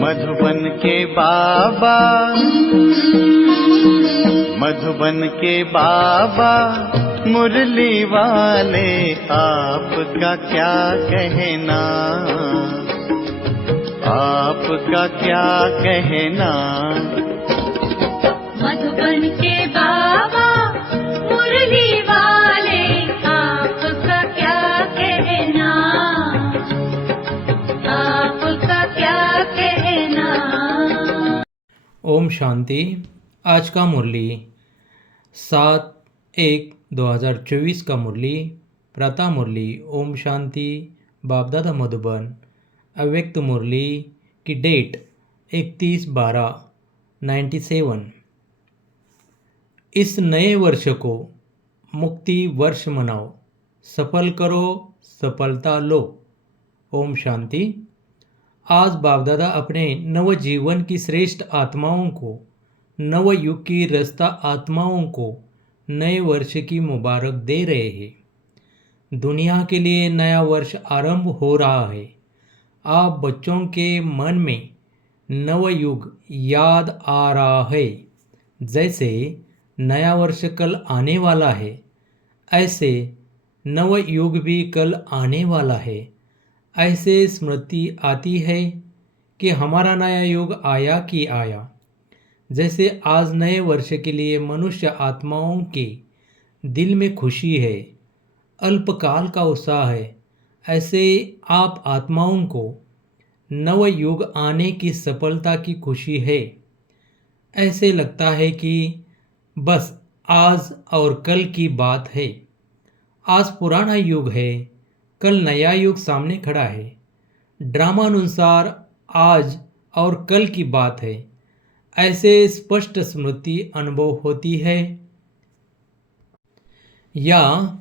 मधुबन के बाबा, मधुबन के बाबा मुरली वाले, आपका क्या कहना, आपका क्या कहना। मधुबन के बाबा मुरली वाले, आपका क्या कहना, आपका क्या कहना। ओम शांति। आज का मुरली 7/1/2024 का मुरली प्रातः मुरली ओम शांति बापदादा मधुबन। अव्यक्त मुरली की डेट 31/12/97। इस नए वर्ष को मुक्ति वर्ष मनाओ, सफल करो, सफलता लो। ओम शांति। आज बापदादा अपने नव जीवन की श्रेष्ठ आत्माओं को, नव युग की रस्ता आत्माओं को नए वर्ष की मुबारक दे रहे हैं। दुनिया के लिए नया वर्ष आरंभ हो रहा है। आप बच्चों के मन में नव युग याद आ रहा है। जैसे नया वर्ष कल आने वाला है, ऐसे नव युग भी कल आने वाला है। ऐसे स्मृति आती है कि हमारा नया युग आया कि आया। जैसे आज नए वर्ष के लिए मनुष्य आत्माओं के दिल में खुशी है, अल्पकाल का उत्साह है, ऐसे आप आत्माओं को नव युग आने की सफलता की खुशी है। ऐसे लगता है कि बस आज और कल की बात है। आज पुराना युग है, कल नया युग सामने खड़ा है। ड्रामानुसार आज और कल की बात है। ऐसे स्पष्ट स्मृति अनुभव होती है। या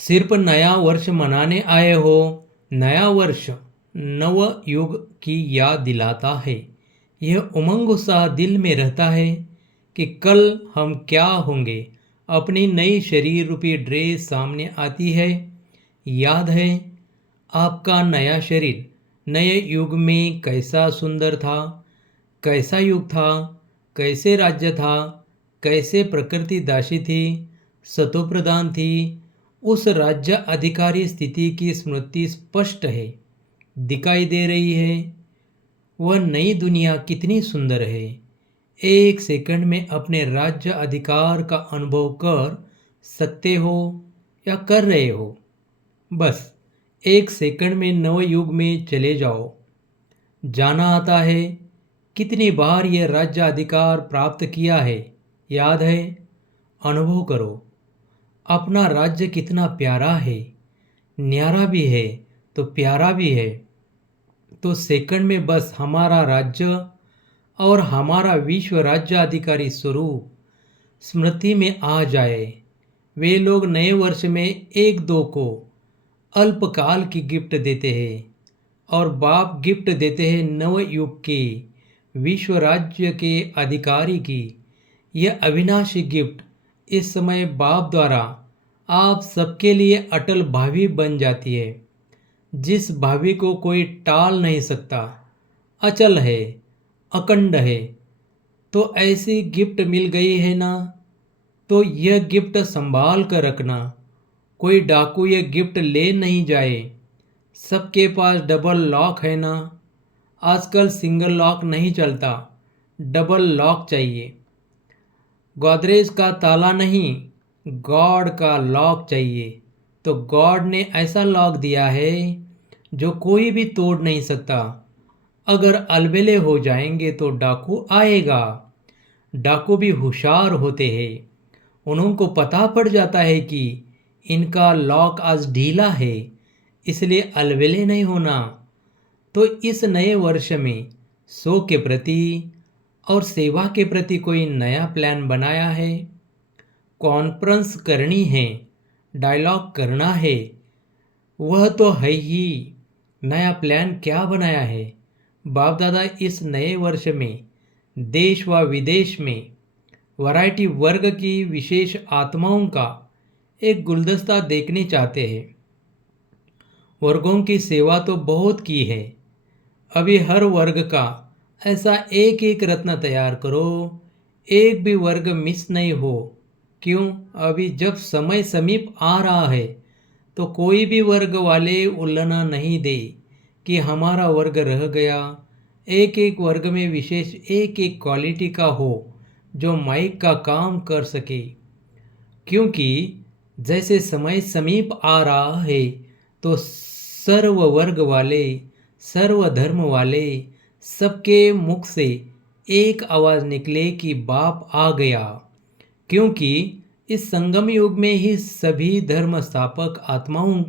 सिर्फ नया वर्ष मनाने आए हो। नया वर्ष नव युग की याद दिलाता है। यह उमंग उत्साह दिल में रहता है कि कल हम क्या होंगे। अपनी नई शरीर रूपी ड्रेस सामने आती है। याद है आपका नया शरीर नए युग में कैसा सुंदर था, कैसा युग था, कैसे राज्य था, कैसे प्रकृति दासी थी, सतोप्रधान थी। उस राज्य अधिकारी स्थिति की स्मृति स्पष्ट है, दिखाई दे रही है। वह नई दुनिया कितनी सुंदर है। एक सेकंड में अपने राज्य अधिकार का अनुभव कर सकते हो या कर रहे हो। बस एक सेकंड में नव युग में चले जाओ। जाना आता है। कितनी बार यह राज्य अधिकार प्राप्त किया है, याद है? अनुभव करो। अपना राज्य कितना प्यारा है, न्यारा भी है तो प्यारा भी है। तो सेकंड में बस हमारा राज्य और हमारा विश्व राज्य अधिकारी स्वरूप स्मृति में आ जाए। वे लोग नए वर्ष में एक दो को अल्पकाल की गिफ्ट देते हैं और बाप गिफ्ट देते हैं नव युग के विश्व राज्य के अधिकारी की। यह अविनाशी गिफ्ट इस समय बाप द्वारा आप सबके लिए अटल भावी बन जाती है, जिस भावी को कोई टाल नहीं सकता, अचल है, अखंड है। तो ऐसी गिफ्ट मिल गई है ना, तो यह गिफ्ट संभाल कर रखना। कोई डाकू यह गिफ्ट ले नहीं जाए। सबके पास डबल लॉक है ना। आजकल सिंगल लॉक नहीं चलता, डबल लॉक चाहिए। गोदरेज का ताला नहीं, गॉड का लॉक चाहिए। तो गॉड ने ऐसा लॉक दिया है जो कोई भी तोड़ नहीं सकता। अगर अलबेले हो जाएंगे तो डाकू आएगा। डाकू भी होशियार होते हैं। उनको पता पड़ जाता है कि इनका लॉक आज ढीला है, इसलिए अलबेले नहीं होना। तो इस नए वर्ष में सो के प्रति और सेवा के प्रति कोई नया प्लान बनाया है? कॉन्फ्रेंस करनी है, डायलॉग करना है, वह तो है ही। नया प्लान क्या बनाया है? बाप दादा इस नए वर्ष में देश व विदेश में वैरायटी वर्ग की विशेष आत्माओं का एक गुलदस्ता देखने चाहते हैं। वर्गों की सेवा तो बहुत की है, अभी हर वर्ग का ऐसा एक एक रत्न तैयार करो, एक भी वर्ग मिस नहीं हो। क्यों? अभी जब समय समीप आ रहा है तो कोई भी वर्ग वाले उल्लना नहीं दे कि हमारा वर्ग रह गया। एक एक वर्ग में विशेष एक एक क्वालिटी का हो जो माइक का काम कर सके। क्योंकि जैसे समय समीप आ रहा है तो सर्व वर्ग वाले, सर्व धर्म वाले सबके मुख से एक आवाज़ निकले कि बाप आ गया। क्योंकि इस संगम युग में ही सभी धर्म स्थापक आत्माओं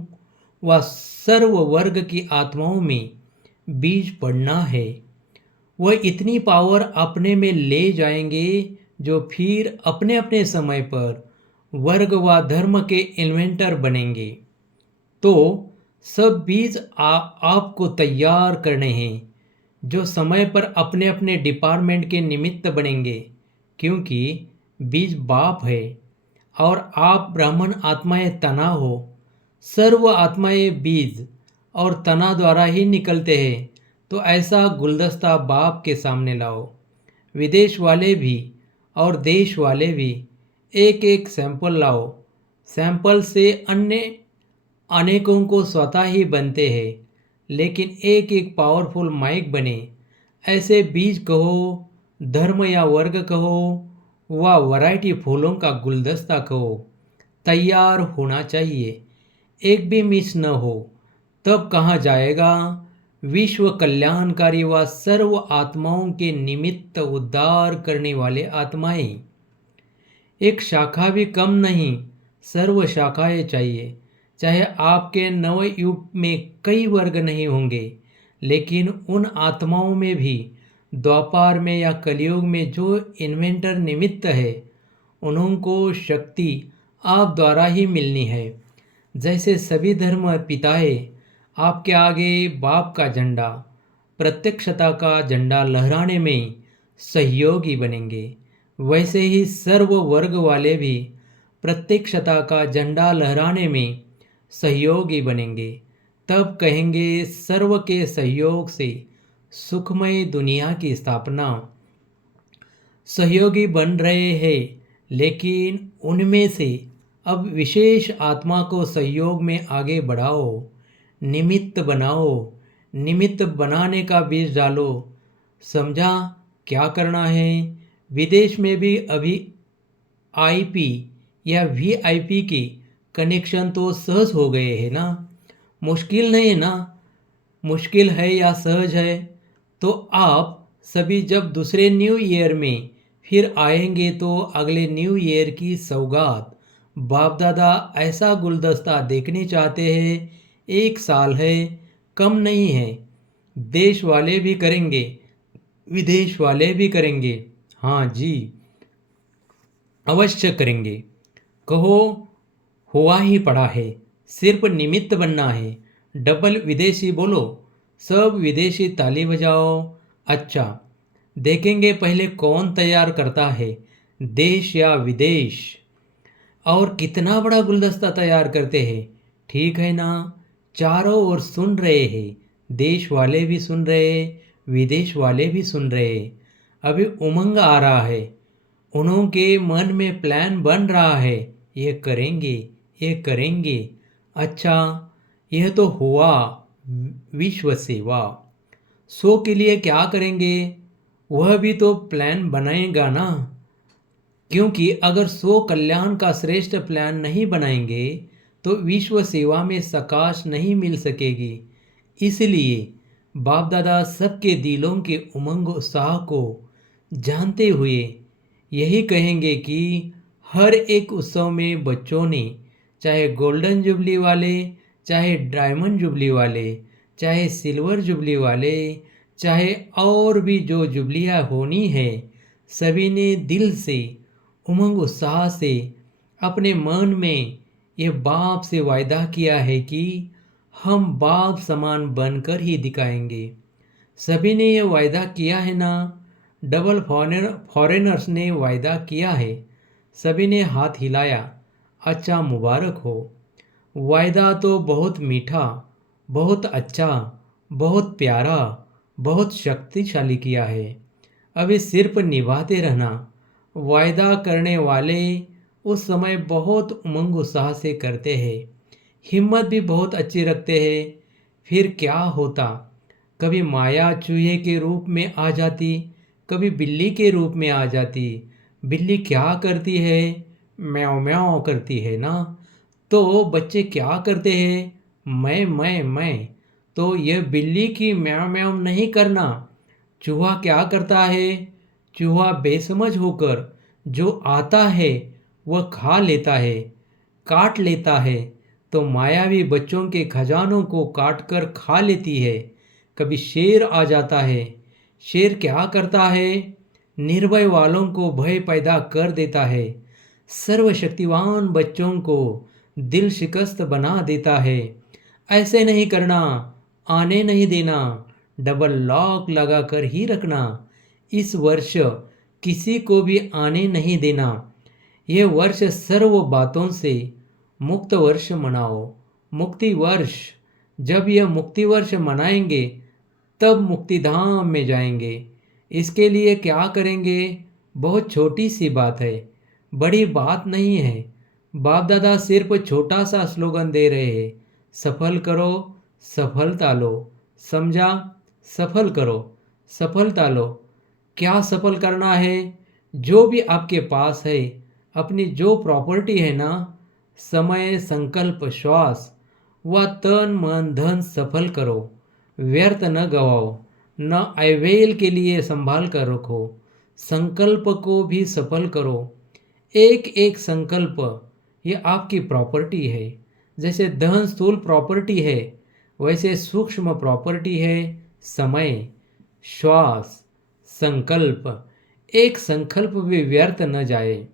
व सर्व वर्ग की आत्माओं में बीज पड़ना है। वह इतनी पावर अपने में ले जाएंगे जो फिर अपने अपने समय पर वर्ग व धर्म के इन्वेंटर बनेंगे। तो सब बीज आपको तैयार करने हैं जो समय पर अपने अपने डिपार्टमेंट के निमित्त बनेंगे। क्योंकि बीज बाप है और आप ब्राह्मण आत्माएं तना हो। सर्व आत्माएं बीज और तना द्वारा ही निकलते हैं। तो ऐसा गुलदस्ता बाप के सामने लाओ। विदेश वाले भी और देश वाले भी एक एक सैंपल लाओ। सैंपल से अन्य अनेकों को स्वतः ही बनते हैं, लेकिन एक एक पावरफुल माइक बने। ऐसे बीज कहो, धर्म या वर्ग कहो व वैरायटी फूलों का गुलदस्ता कहो, तैयार होना चाहिए। एक भी मिस न हो। तब कहाँ जाएगा विश्व कल्याणकारी व सर्व आत्माओं के निमित्त उद्धार करने वाले आत्माएं। एक शाखा भी कम नहीं, सर्व शाखाएं चाहिए। चाहे आपके नव युग में कई वर्ग नहीं होंगे, लेकिन उन आत्माओं में भी द्वापार में या कलयुग में जो इन्वेंटर निमित्त है, उनको शक्ति आप द्वारा ही मिलनी है। जैसे सभी धर्म पिताएं आपके आगे बाप का झंडा, प्रत्यक्षता का झंडा लहराने में सहयोगी बनेंगे, वैसे ही सर्व वर्ग वाले भी प्रत्यक्षता का झंडा लहराने में सहयोगी बनेंगे। तब कहेंगे सर्व के सहयोग से सुखमय दुनिया की स्थापना। सहयोगी बन रहे हैं, लेकिन उनमें से अब विशेष आत्मा को सहयोग में आगे बढ़ाओ, निमित्त बनाओ। निमित्त बनाने का बीज डालो। समझा क्या करना है? विदेश में भी अभी आईपी या वीआईपी की कनेक्शन तो सहज हो गए हैं ना। मुश्किल नहीं है ना। मुश्किल है या सहज है? तो आप सभी जब दूसरे न्यू ईयर में फिर आएंगे तो अगले न्यू ईयर की सौगात बाप दादा ऐसा गुलदस्ता देखने चाहते हैं। 1 साल है, कम नहीं है। देश वाले भी करेंगे, विदेश वाले भी करेंगे। हाँ जी, अवश्य करेंगे। कहो हुआ ही पड़ा है, सिर्फ निमित्त बनना है। डबल विदेशी बोलो, सब विदेशी ताली बजाओ। अच्छा, देखेंगे पहले कौन तैयार करता है, देश या विदेश, और कितना बड़ा गुलदस्ता तैयार करते हैं। ठीक है ना? चारों ओर सुन रहे हैं, देश वाले भी सुन रहे हैं, विदेश वाले भी सुन रहे हैं। अभी उमंग आ रहा है, उनके मन में प्लान बन रहा है, ये करेंगे, ये करेंगे। अच्छा, यह तो हुआ विश्व सेवा। 100 के लिए क्या करेंगे, वह भी तो प्लान बनाएगा ना। क्योंकि अगर 100 कल्याण का श्रेष्ठ प्लान नहीं बनाएंगे तो विश्व सेवा में सकाश नहीं मिल सकेगी। इसलिए बाप दादा सबके दिलों के उमंग उत्साह को जानते हुए यही कहेंगे कि हर एक उत्सव में बच्चों ने, चाहे गोल्डन जुबली वाले, चाहे डायमंड जुबली वाले, चाहे सिल्वर जुबली वाले, चाहे और भी जो जुबलियाँ होनी है, सभी ने दिल से उमंग उत्साह से अपने मन में ये बाप से वायदा किया है कि हम बाप समान बनकर ही दिखाएंगे। सभी ने ये वायदा किया है ना। डबल फॉरेनर्स ने वायदा किया है। सभी ने हाथ हिलाया। अच्छा, मुबारक हो। वायदा तो बहुत मीठा, बहुत अच्छा, बहुत प्यारा, बहुत शक्तिशाली किया है। अभी सिर्फ निभाते रहना। वायदा करने वाले उस समय बहुत उमंग उत्साह से करते हैं, हिम्मत भी बहुत अच्छी रखते हैं। फिर क्या होता, कभी माया चूहे के रूप में आ जाती, कभी बिल्ली के रूप में आ जाती। बिल्ली क्या करती है, म्याऊं म्याऊं करती है ना। तो बच्चे क्या करते हैं, मैं। तो यह बिल्ली की म्याऊं म्याऊं नहीं करना। चूहा क्या करता है, चूहा बेसमझ होकर जो आता है वह खा लेता है, काट लेता है। तो माया भी बच्चों के खजानों को काटकर खा लेती है। कभी शेर आ जाता है। शेर क्या करता है, निर्भय वालों को भय पैदा कर देता है, सर्वशक्तिवान बच्चों को दिल शिकस्त बना देता है। ऐसे नहीं करना, आने नहीं देना, डबल लॉक लगा कर ही रखना। इस वर्ष किसी को भी आने नहीं देना। यह वर्ष सर्व बातों से मुक्त वर्ष मनाओ। मुक्ति वर्ष, जब यह मुक्ति वर्ष मनाएंगे तब मुक्तिधाम में जाएंगे। इसके लिए क्या करेंगे, बहुत छोटी सी बात है, बड़ी बात नहीं है। बाप दादा सिर्फ छोटा सा स्लोगन दे रहे हैं, सफल करो सफलता लो। समझा, सफल करो सफलता लो। क्या सफल करना है, जो भी आपके पास है, अपनी जो प्रॉपर्टी है ना, समय संकल्प श्वास व तन मन धन सफल करो। व्यर्थ न गवाओ, न अवैल के लिए संभाल कर रखो। संकल्प को भी सफल करो। एक एक संकल्प ये आपकी प्रॉपर्टी है। जैसे धन स्थूल प्रॉपर्टी है, वैसे सूक्ष्म प्रॉपर्टी है समय, श्वास, संकल्प। एक संकल्प भी व्यर्थ न जाए।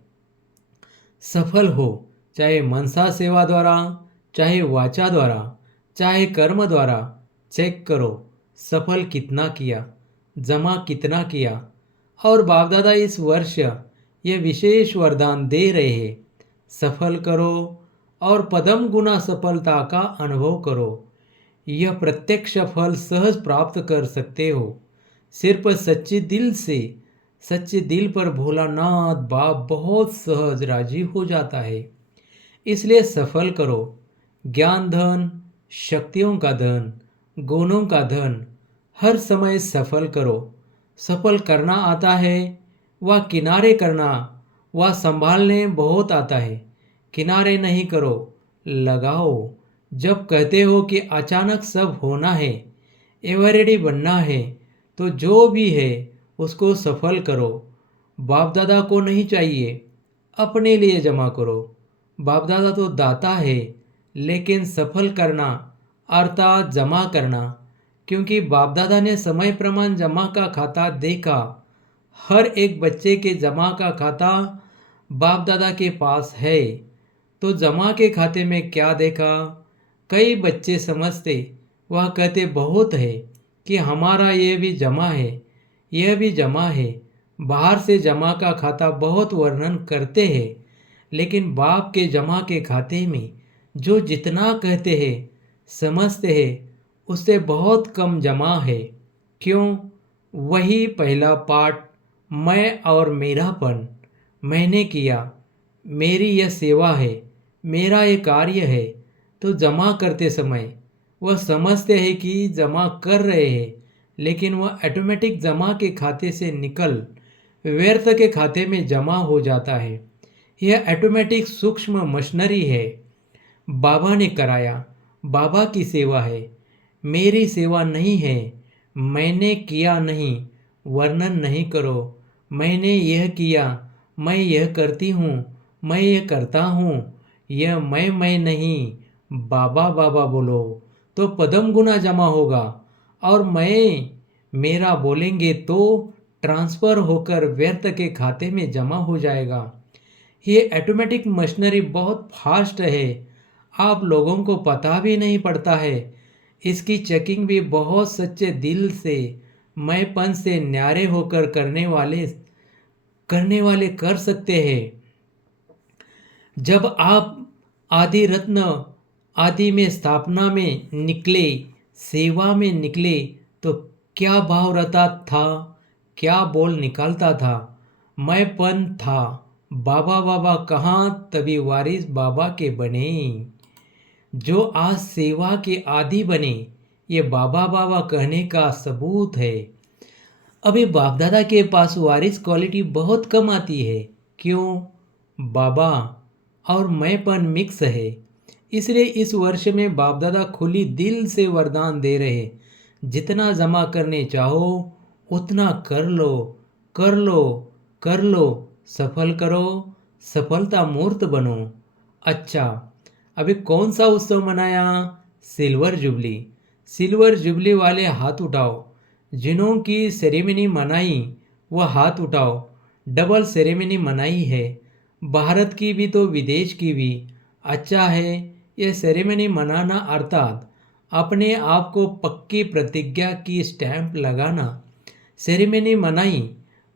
सफल हो, चाहे मनसा सेवा द्वारा, चाहे वाचा द्वारा, चाहे कर्म द्वारा। चेक करो सफल कितना किया, जमा कितना किया। और बाप दादा इस वर्ष ये विशेष वरदान दे रहे हैं, सफल करो और पदम गुना सफलता का अनुभव करो। यह प्रत्यक्ष फल सहज प्राप्त कर सकते हो, सिर्फ सच्चे दिल से। सच्चे दिल पर भोलानाथ बाप बहुत सहज राजी हो जाता है। इसलिए सफल करो। ज्ञान धन, शक्तियों का धन, गुणों का धन हर समय सफल करो। सफल करना आता है, वह किनारे करना वह संभालने बहुत आता है। किनारे नहीं करो, लगाओ। जब कहते हो कि अचानक सब होना है, एवरेडी बनना है, तो जो भी है उसको सफल करो। बाप दादा को नहीं चाहिए, अपने लिए जमा करो। बाप दादा तो दाता है, लेकिन सफल करना अर्थात जमा करना, क्योंकि बाप दादा ने समय प्रमाण जमा का खाता देखा। हर एक बच्चे के जमा का खाता बाप दादा के पास है। तो जमा के खाते में क्या देखा, कई बच्चे समझते, वह कहते बहुत है कि हमारा ये भी जमा है, यह भी जमा है। बाहर से जमा का खाता बहुत वर्णन करते हैं, लेकिन बाप के जमा के खाते में जो जितना कहते हैं समझते हैं, उससे बहुत कम जमा है। क्यों? वही पहला पाठ, मैं और मेरापन। मैंने किया, मेरी यह सेवा है, मेरा ये कार्य है। तो जमा करते समय वह समझते हैं कि जमा कर रहे हैं, लेकिन वह ऑटोमेटिक जमा के खाते से निकल व्यर्थ के खाते में जमा हो जाता है। यह ऑटोमेटिक सूक्ष्म मशीनरी है। बाबा ने कराया, बाबा की सेवा है, मेरी सेवा नहीं है। मैंने किया नहीं, वर्णन नहीं करो। मैंने यह किया, मैं यह करती हूँ, मैं यह करता हूँ। यह मैं नहीं, बाबा बाबा बोलो तो पदम गुना जमा होगा। और मैं मेरा बोलेंगे तो ट्रांसफ़र होकर व्यर्थ के खाते में जमा हो जाएगा। ये ऑटोमेटिक मशीनरी बहुत फास्ट है, आप लोगों को पता भी नहीं पड़ता है। इसकी चेकिंग भी बहुत सच्चे दिल से, मैंपन से न्यारे होकर करने वाले कर सकते हैं। जब आप आदि रत्न आदि में स्थापना में निकले, सेवा में निकले, तो क्या भाव रहता था, क्या बोल निकालता था। मैंपन था बाबा बाबा कहाँ, तभी वारिस बाबा के बने। जो आज सेवा के आदी बने, ये बाबा बाबा कहने का सबूत है। अभी बाप दादा के पास वारिस क्वालिटी बहुत कम आती है। क्यों? बाबा और मैंपन मिक्स है। इसलिए इस वर्ष में बाप दादा खुली दिल से वरदान दे रहे, जितना जमा करने चाहो उतना कर लो, कर लो, कर लो, सफल करो, सफलता मूर्त बनो। अच्छा, अभी कौन सा उत्सव मनाया? Silver jubilee. सिल्वर जुबली वाले हाथ उठाओ। जिन्हों की सेरेमनी मनाई वह हाथ उठाओ। डबल सेरेमनी मनाई है, भारत की भी तो विदेश की भी। अच्छा है यह सेरेमनी मनाना, अर्थात अपने आप को पक्की प्रतिज्ञा की स्टैंप लगाना। सेरेमनी मनाई,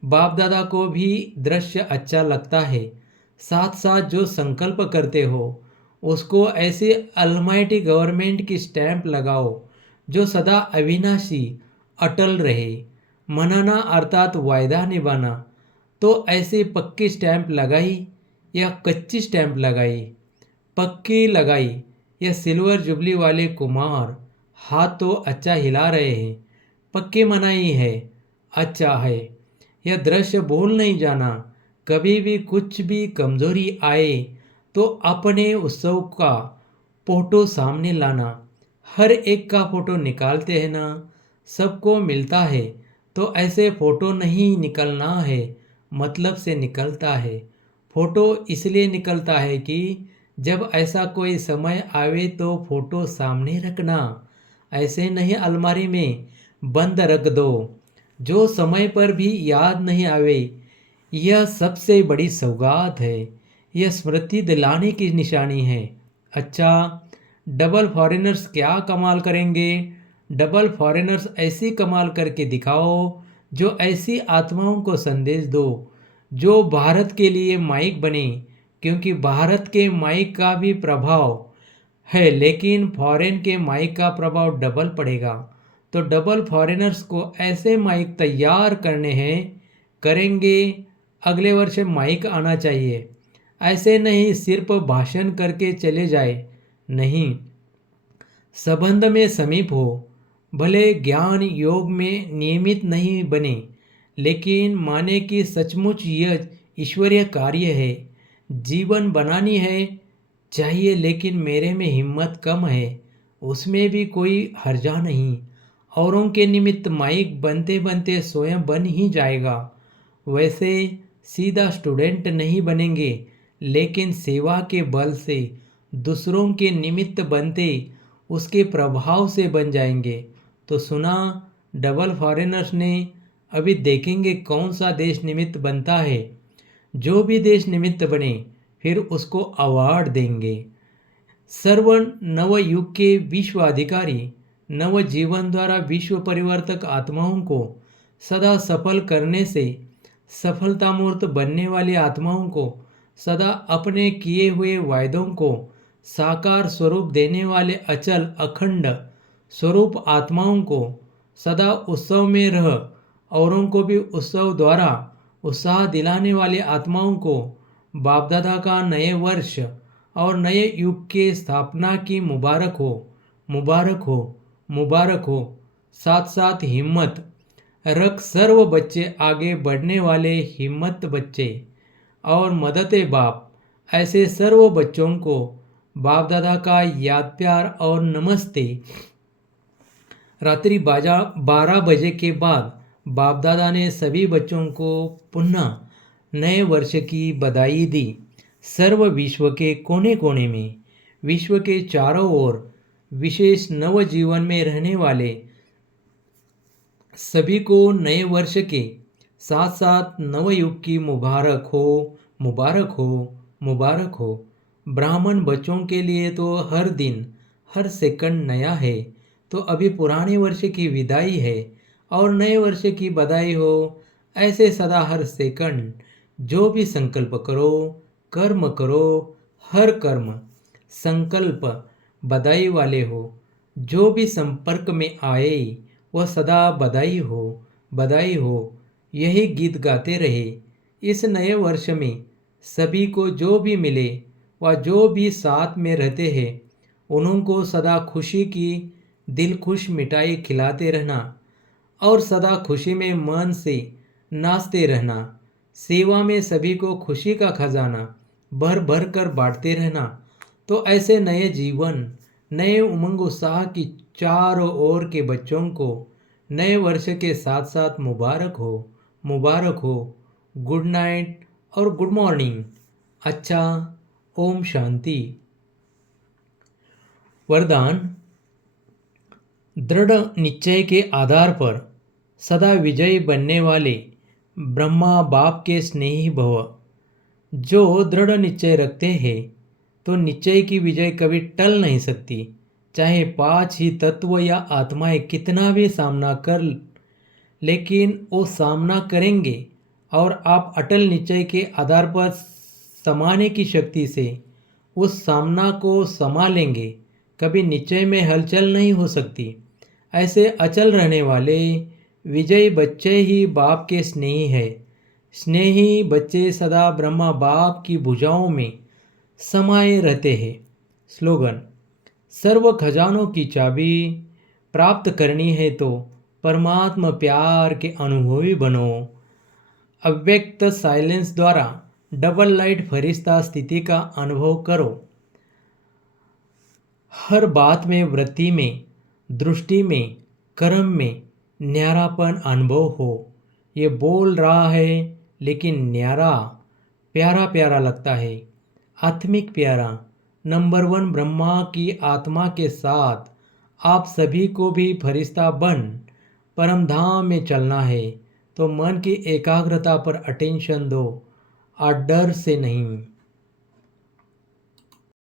बाप दादा को भी दृश्य अच्छा लगता है। साथ साथ जो संकल्प करते हो उसको ऐसे अलमाइटी गवर्नमेंट की स्टैंप लगाओ जो सदा अविनाशी अटल रहे। मनाना अर्थात वायदा निभाना। तो ऐसे पक्की स्टैंप लगाई या कच्ची स्टैंप लगाई? पक्की लगाई। यह सिल्वर जुबली वाले कुमार हाथ तो अच्छा हिला रहे हैं। पक्की मनाई है, अच्छा है। यह दृश्य भूल नहीं जाना। कभी भी कुछ भी कमजोरी आए तो अपने उत्सव का फोटो सामने लाना। हर एक का फोटो निकालते हैं ना, सबको मिलता है। तो ऐसे फोटो नहीं निकलना है, मतलब से निकलता है। फोटो इसलिए निकलता है कि जब ऐसा कोई समय आवे तो फोटो सामने रखना, ऐसे नहीं अलमारी में बंद रख दो। जो समय पर भी याद नहीं आवे, यह सबसे बड़ी सौगात है। यह स्मृति दिलाने की निशानी है। अच्छा, डबल फॉरेनर्स क्या कमाल करेंगे? डबल फॉरेनर्स ऐसी कमाल करके दिखाओ जो ऐसी आत्माओं को संदेश दो जो भारत के लिए माइक बने, क्योंकि भारत के माइक का भी प्रभाव है, लेकिन फॉरेन के माइक का प्रभाव डबल पड़ेगा। तो डबल फॉरेनर्स को ऐसे माइक तैयार करने हैं, करेंगे। अगले वर्ष माइक आना चाहिए। ऐसे नहीं सिर्फ भाषण करके चले जाए, नहीं, संबंध में समीप हो। भले ज्ञान योग में नियमित नहीं बने, लेकिन माने कि सचमुच यह ईश्वरीय कार्य है। जीवन बनानी है चाहिए, लेकिन मेरे में हिम्मत कम है, उसमें भी कोई हर्जा नहीं। औरों के निमित्त माइक बनते बनते स्वयं बन ही जाएगा। वैसे सीधा स्टूडेंट नहीं बनेंगे, लेकिन सेवा के बल से दूसरों के निमित्त बनते उसके प्रभाव से बन जाएंगे। तो सुना डबल फॉरेनर्स ने। अभी देखेंगे कौन सा देश निमित्त बनता है। जो भी देश निमित्त बने फिर उसको अवार्ड देंगे। सर्व नव युग के विश्व अधिकारी, नव जीवन द्वारा विश्व परिवर्तक आत्माओं को सदा सफल करने से सफलतामूर्त बनने वाली आत्माओं को सदा अपने किए हुए वायदों को साकार स्वरूप देने वाले अचल अखंड स्वरूप आत्माओं को सदा उत्सव में रह औरों को भी उत्सव द्वारा उत्साह दिलाने वाली आत्माओं को बाप दादा का नए वर्ष और नए युग के स्थापना की मुबारक हो, मुबारक हो, मुबारक हो। साथ साथ हिम्मत रख सर्व बच्चे आगे बढ़ने वाले हिम्मत बच्चे और मदद बाप, ऐसे सर्व बच्चों को बाप दादा का याद प्यार और नमस्ते। रात्रि 12 बजे के बाद बाप दादा ने सभी बच्चों को पुनः नए वर्ष की बधाई दी। सर्व विश्व के कोने कोने में, विश्व के चारों ओर विशेष नव जीवन में रहने वाले सभी को नए वर्ष के साथ साथ नव युग की मुबारक हो, मुबारक हो, मुबारक हो। ब्राह्मण बच्चों के लिए तो हर दिन हर सेकंड नया है। तो अभी पुराने वर्ष की विदाई है और नए वर्ष की बधाई हो। ऐसे सदा हर सेकंड जो भी संकल्प करो, कर्म करो, हर कर्म संकल्प बधाई वाले हो। जो भी संपर्क में आए वह सदा बधाई हो यही गीत गाते रहे। इस नए वर्ष में सभी को जो भी मिले व जो भी साथ में रहते हैं उनको सदा खुशी की दिल खुश मिठाई खिलाते रहना और सदा खुशी में मन से नाचते रहना। सेवा में सभी को खुशी का खजाना भर भर कर बांटते रहना। तो ऐसे नए जीवन, नए उमंग उत्साह की चारों ओर के बच्चों को नए वर्ष के साथ साथ मुबारक हो। गुड नाइट और गुड मॉर्निंग। अच्छा, ओम शांति। वरदान। दृढ़ निश्चय के आधार पर सदा विजयी बनने वाले ब्रह्मा बाप के स्नेही भव। जो दृढ़ निश्चय रखते हैं तो निश्चय की विजय कभी टल नहीं सकती। चाहे 5 ही तत्व या आत्माएं कितना भी सामना कर, लेकिन वो सामना करेंगे और आप अटल निश्चय के आधार पर समाने की शक्ति से उस सामना को समा लेंगे। कभी निश्चय में हलचल नहीं हो सकती। ऐसे अचल रहने वाले विजयी बच्चे ही बाप के स्नेही है। स्नेही बच्चे सदा ब्रह्मा बाप की भुजाओं में समाये रहते हैं। स्लोगन। सर्व खजानों की चाबी प्राप्त करनी है तो परमात्मा प्यार के अनुभवी बनो। अव्यक्त साइलेंस द्वारा डबल लाइट फरिश्ता स्थिति का अनुभव करो। हर बात में, वृत्ति में, दृष्टि में, कर्म में न्यारापन अनुभव हो। ये बोल रहा है लेकिन न्यारा, प्यारा प्यारा लगता है। आत्मिक प्यारा। नंबर 1 ब्रह्मा की आत्मा के साथ आप सभी को भी फरिश्ता बन परम धाम में चलना है। तो मन की एकाग्रता पर अटेंशन दो और डर से नहीं।